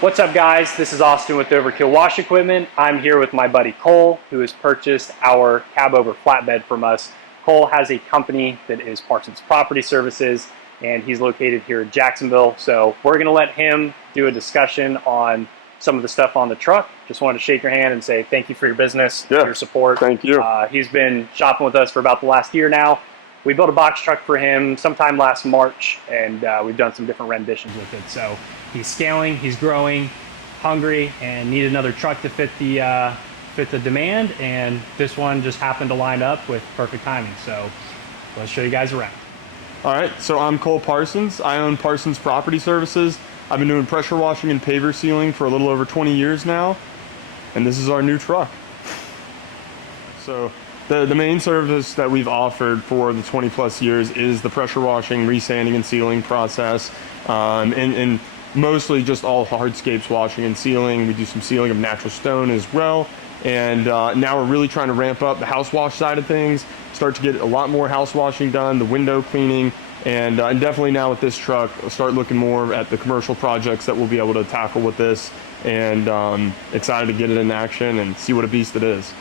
What's up, guys? This is Austin with Overkill Wash Equipment. I'm here with my buddy Cole, who has purchased our cab over flatbed from us. Cole has a company that is Parson's Property Services, and he's located here in Jacksonville. So we're going to let him do a discussion on some of the stuff on the truck. Just wanted to shake your hand and say thank you for your business, your support. Thank you. He's been shopping with us for about the last year now. We built a box truck for him sometime last March, and we've done some different renditions with it. So he's scaling, he's growing, hungry, and need another truck to fit the demand. And this one just happened to line up with perfect timing. So let's show you guys around. All right, so I'm Cole Parsons. I own Parson's Property Services. I've been doing pressure washing and paver sealing for a little over 20 years now, and this is our new truck. So the main service that we've offered for the 20 plus years is the pressure washing, resanding, and sealing process, and mostly just all hardscapes washing and sealing. We do some sealing of natural stone as well. And now we're really trying to ramp up the house wash side of things, start to get a lot more house washing done, the window cleaning, and definitely now with this truck, start looking more at the commercial projects that we'll be able to tackle with this, and excited to get it in action and see what a beast it is.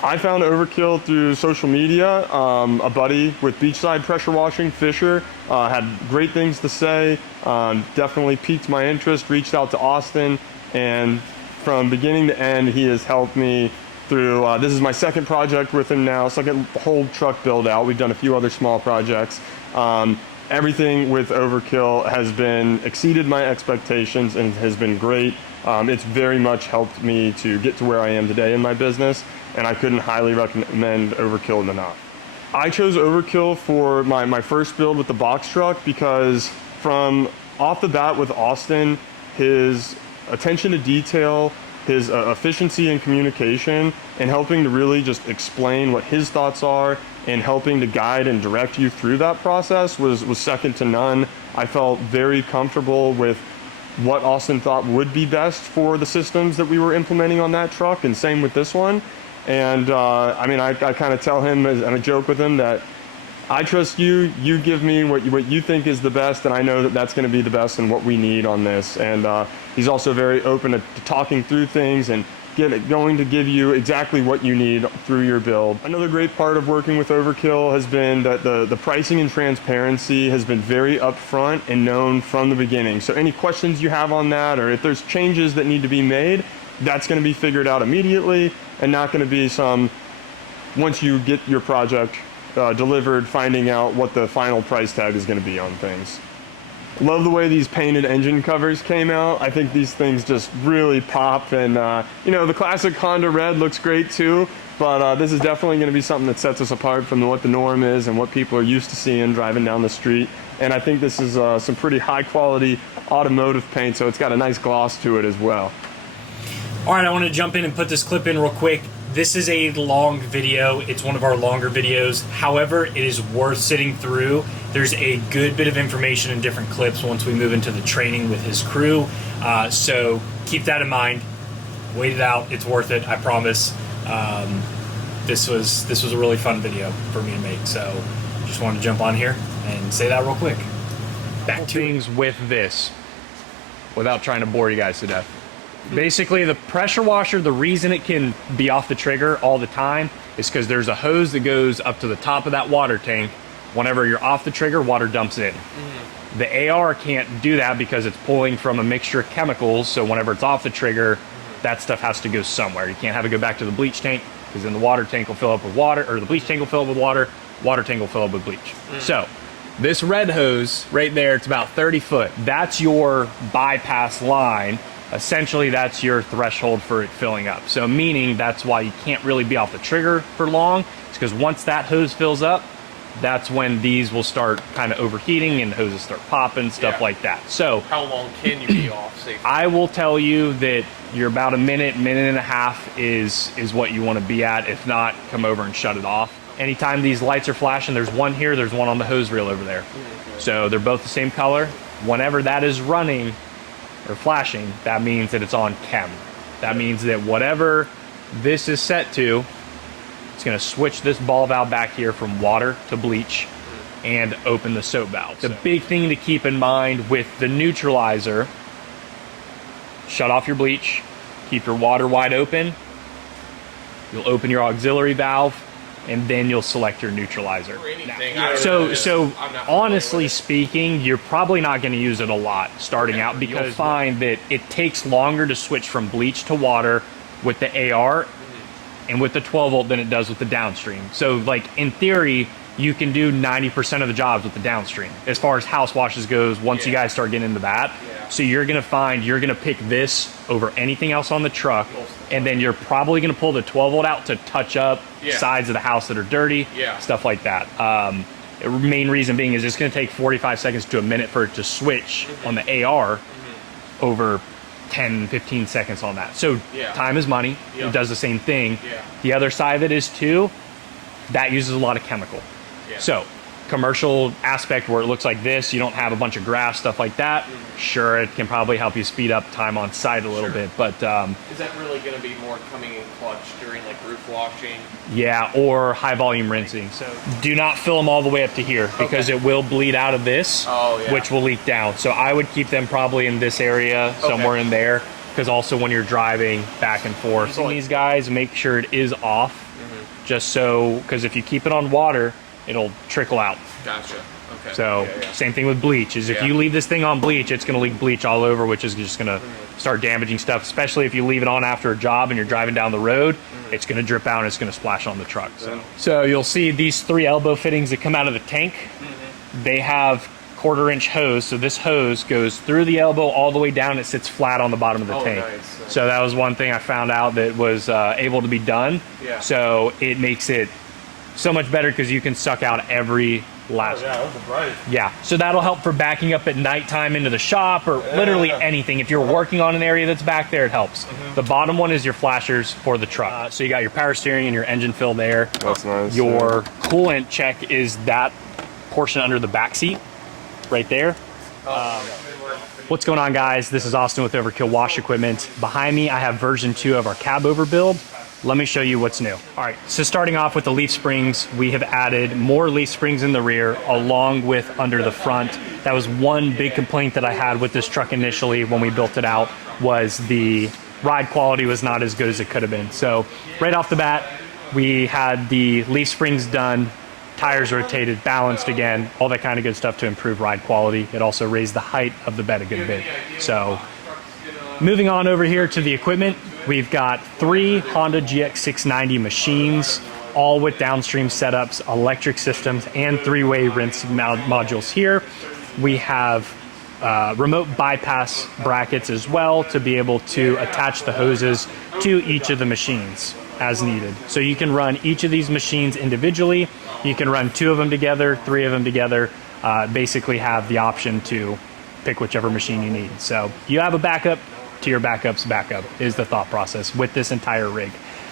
I found Overkill through social media. A buddy with beachside pressure washing, Fisher, had great things to say, definitely piqued my interest, reached out to Austin, and from beginning to end, he has helped me through, this is my second project with him now, second whole truck build out. We've done a few other small projects. Everything with Overkill has been exceeded my expectations and has been great. It's very much helped me to get to where I am today in my business, and I couldn't highly recommend Overkill enough. I chose Overkill for my first build with the box truck because from off the bat with Austin, his attention to detail, his efficiency in communication, and helping to really just explain what his thoughts are and helping to guide and direct you through that process was second to none. I felt very comfortable with what Austin thought would be best for the systems that we were implementing on that truck, and same with this one. And I mean, I kind of tell him, and I joke with him, that I trust you, you give me what you think is the best, and I know that that's going to be the best and what we need on this. And he's also very open to talking through things and going to give you exactly what you need through your build. Another great part of working with Overkill has been that the pricing and transparency has been very upfront and known from the beginning. So any questions you have on that, or if there's changes that need to be made, that's going to be figured out immediately, and not going to be some, once you get your project delivered, finding out what the final price tag is going to be on things. Love the way these painted engine covers came out. I think these things just really pop, and you know, the classic Honda red looks great too, but this is definitely going to be something that sets us apart from what the norm is and what people are used to seeing driving down the street. And I think this is some pretty high quality automotive paint, so it's got a nice gloss to it as well. All right, I want to jump in and put this clip in real quick. This is a long video. It's one of our longer videos. However, it is worth sitting through. There's a good bit of information in different clips once we move into the training with his crew. So keep that in mind. Wait it out. It's worth it. I promise. This was a really fun video for me to make. So just wanted to jump on here and say that real quick. Back to things with this, without trying to bore you guys to death. Basically, the pressure washer, the reason it can be off the trigger all the time is because there's a hose that goes up to the top of that water tank. Whenever you're off the trigger, water dumps in. The AR can't do that because it's pulling from a mixture of chemicals, so whenever it's off the trigger, that stuff has to go somewhere. You can't have it go back to the bleach tank, because then the water tank will fill up with water, or the bleach tank will fill up with water tank will fill up with bleach. So this red hose right there, it's about 30 foot. That's your bypass line. Essentially, that's your threshold for it filling up. So meaning that's why you can't really be off the trigger for long. It's because once that hose fills up, that's when these will start kind of overheating and the hoses start popping, stuff like that. So how long can you be off safely? I will tell you that you're about a minute and a half is what you want to be at. If not, come over and shut it off. Anytime these lights are flashing, there's one here, there's one on the hose reel over there. So they're both the same color. Whenever that is running or flashing, that means that it's on chem. That means that whatever this is set to, it's going to switch this ball valve back here from water to bleach and open the soap valve. The big thing to keep in mind with the neutralizer shut off your bleach, keep your water wide open. You'll open your auxiliary valve, and then you'll select your neutralizer. For anything, So I'm not honestly familiar speaking, you're probably not going to use it a lot starting out, because you'll find that it takes longer to switch from bleach to water with the AR and with the 12 volt than it does with the downstream. So like in theory, you can do 90% of the jobs with the downstream as far as house washes goes once you guys start getting into that. Yeah. So you're going to find you're going to pick this over anything else on the truck, and then you're probably going to pull the 12 volt out to touch up sides of the house that are dirty, stuff like that. The main reason being is it's going to take 45 seconds to a minute for it to switch on the AR over 10, 15 seconds on that. So time is money. It does the same thing. The other side of it is too, that uses a lot of chemical. So commercial aspect where it looks like this, you don't have a bunch of grass, stuff like that. Sure, it can probably help you speed up time on site a little bit, but is that really going to be more coming in clutch during like roof washing? yeah, or high volume rinsing. So do not fill them all the way up to here, because it will bleed out of this, which will leak down. So I would keep them probably in this area, somewhere in there, because also when you're driving back and forth, so these guys, make sure it is off, just so, because if you keep it on water, it'll trickle out. Gotcha. Okay. So same thing with bleach, is if you leave this thing on bleach, it's going to leak bleach all over, which is just going to start damaging stuff, especially if you leave it on after a job and you're driving down the road. It's going to drip out and it's going to splash on the truck. So you'll see these 3 elbow fittings that come out of the tank. They have 1/4-inch hose, so this hose goes through the elbow all the way down. It sits flat on the bottom of the tank. Nice. So that was one thing I found out that was able to be done. So it makes it so much better because you can suck out every last so that'll help for backing up at nighttime into the shop, or literally anything. If you're working on an area that's back there, it helps. The bottom one is your flashers for the truck. So you got your power steering and your engine fill there. That's nice. Your coolant check is that portion under the back seat right there. What's going on, guys? This is Austin with Overkill Wash Equipment. Behind me I have version 2 of our cab overbuild. Let me show you what's new. All right, so starting off with the leaf springs, we have added more leaf springs in the rear along with under the front. That was one big complaint that I had with this truck initially when we built it out, was the ride quality was not as good as it could have been. So right off the bat, we had the leaf springs done, tires rotated, balanced again, all that kind of good stuff to improve ride quality. It also raised the height of the bed a good bit. So moving on over here to the equipment, we've got 3 Honda GX690 machines, all with downstream setups, electric systems, and 3-way rinse modules here. We have remote bypass brackets as well to be able to attach the hoses to each of the machines as needed. So you can run each of these machines individually. You can run 2 of them together, 3 of them together, basically have the option to pick whichever machine you need. So you have a backup to your backup's backup is the thought process with this entire rig.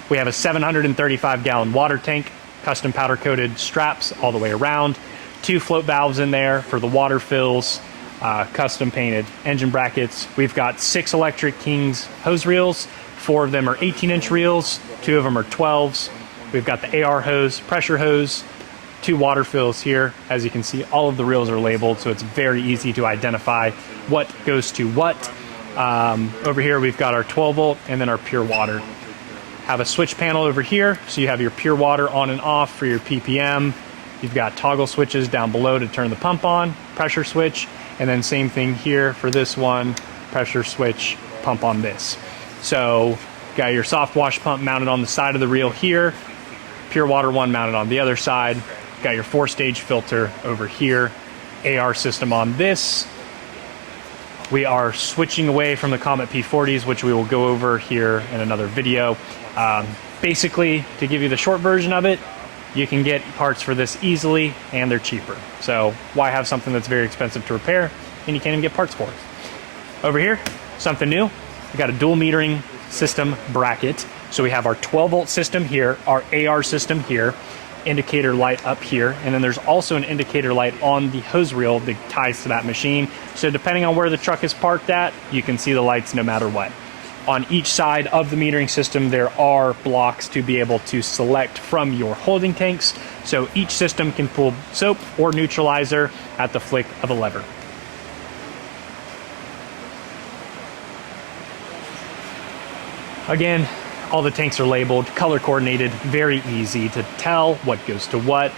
We have a 735-gallon water tank, custom powder coated straps all the way around, 2 float valves in there for the water fills, custom painted engine brackets. We've got 6 electric Kings hose reels. 4 of them are 18-inch reels, 2 of them are 12s. We've got the AR hose, pressure hose, 2 water fills here. As you can see, all of the reels are labeled, so it's very easy to identify what goes to what. Over here we've got our 12 volt and then our pure water. Have a switch panel over here, so you have your pure water on and off for your PPM. You've got toggle switches down below to turn the pump on, pressure switch, and then same thing here for this one, pressure switch, pump on this. So got your soft wash pump mounted on the side of the reel here, pure water one mounted on the other side. Got your 4-stage filter over here, AR system on this. We are switching away from the Comet P40s, which we will go over here in another video. Basically, to give you the short version of it, you can get parts for this easily and they're cheaper. So why have something that's very expensive to repair and you can't even get parts for it? Over here, something new. We got a dual metering system bracket. So we have our 12 volt system here, our AR system here, indicator light up here, and then there's also an indicator light on the hose reel that ties to that machine. So depending on where the truck is parked at, you can see the lights no matter what. On each side of the metering system, there are blocks to be able to select from your holding tanks. So each system can pull soap or neutralizer at the flick of a lever. Again, all the tanks are labeled, color coordinated, very easy to tell what goes to what.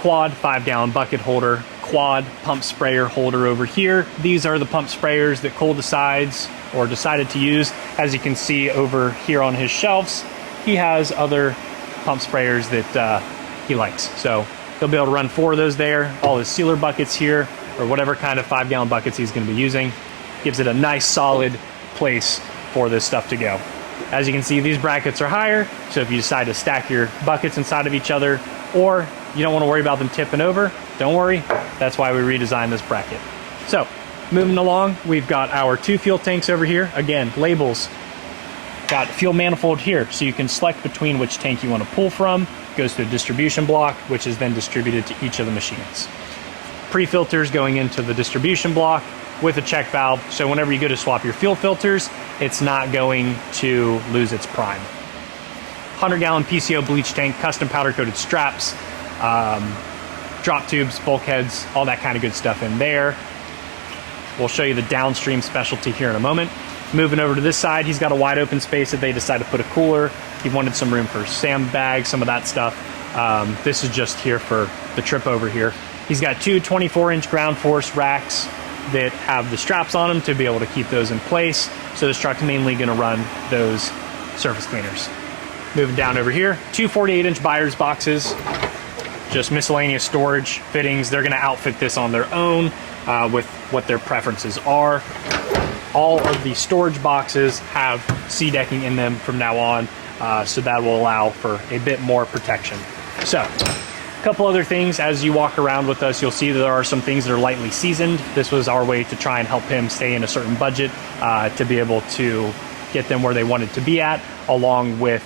Quad 5-gallon bucket holder, quad pump sprayer holder over here. These are the pump sprayers that Cole decides or decided to use. As you can see over here on his shelves, he has other pump sprayers that he likes. So he'll be able to run 4 of those there. All his sealer buckets here, or whatever kind of 5-gallon buckets he's going to be using. Gives it a nice solid place for this stuff to go. As you can see, these brackets are higher, so if you decide to stack your buckets inside of each other, or you don't want to worry about them tipping over, don't worry. That's why we redesigned this bracket. So, moving along, we've got our 2 fuel tanks over here. Again, labels. Got fuel manifold here, so you can select between which tank you want to pull from. Goes to a distribution block, which is then distributed to each of the machines. Pre-filters going into the distribution block with a check valve, so whenever you go to swap your fuel filters, it's not going to lose its prime. 100-gallon PCO bleach tank, custom powder-coated straps, drop tubes, bulkheads, all that kind of good stuff in there. We'll show you the downstream specialty here in a moment. Moving over to this side, he's got a wide open space that they decided to put a cooler. He wanted some room for sandbags, some of that stuff. This is just here for the trip over here. He's got 2 24-inch ground force racks that have the straps on them to be able to keep those in place. So this truck's mainly going to run those surface cleaners. Moving down over here, 2 48-inch buyer's boxes, just miscellaneous storage fittings. They're going to outfit this on their own with what their preferences are. All of the storage boxes have sea decking in them from now on, so that will allow for a bit more protection. So, a couple other things. As you walk around with us, you'll see that there are some things that are lightly seasoned. This was our way to try and help him stay in a certain budget to be able to get them where they wanted to be at, along with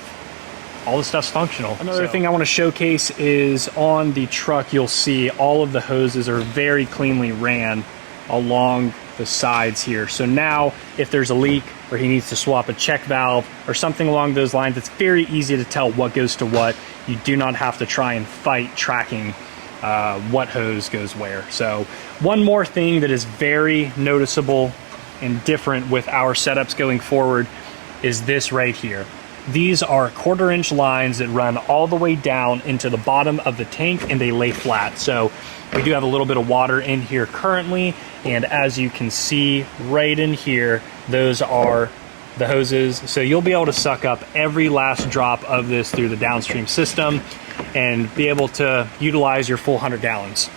all the stuff's functional. Another thing I want to showcase is on the truck, you'll see all of the hoses are very cleanly ran along the sides here. So now if there's a leak or he needs to swap a check valve or something along those lines, it's very easy to tell what goes to what. You do not have to try and fight tracking what hose goes where. So one more thing that is very noticeable and different with our setups going forward is this right here. These are 1/4-inch lines that run all the way down into the bottom of the tank and they lay flat. So we do have a little bit of water in here currently, and as you can see right in here, those are the hoses. So you'll be able to suck up every last drop of this through the downstream system and be able to utilize your full 100 gallons.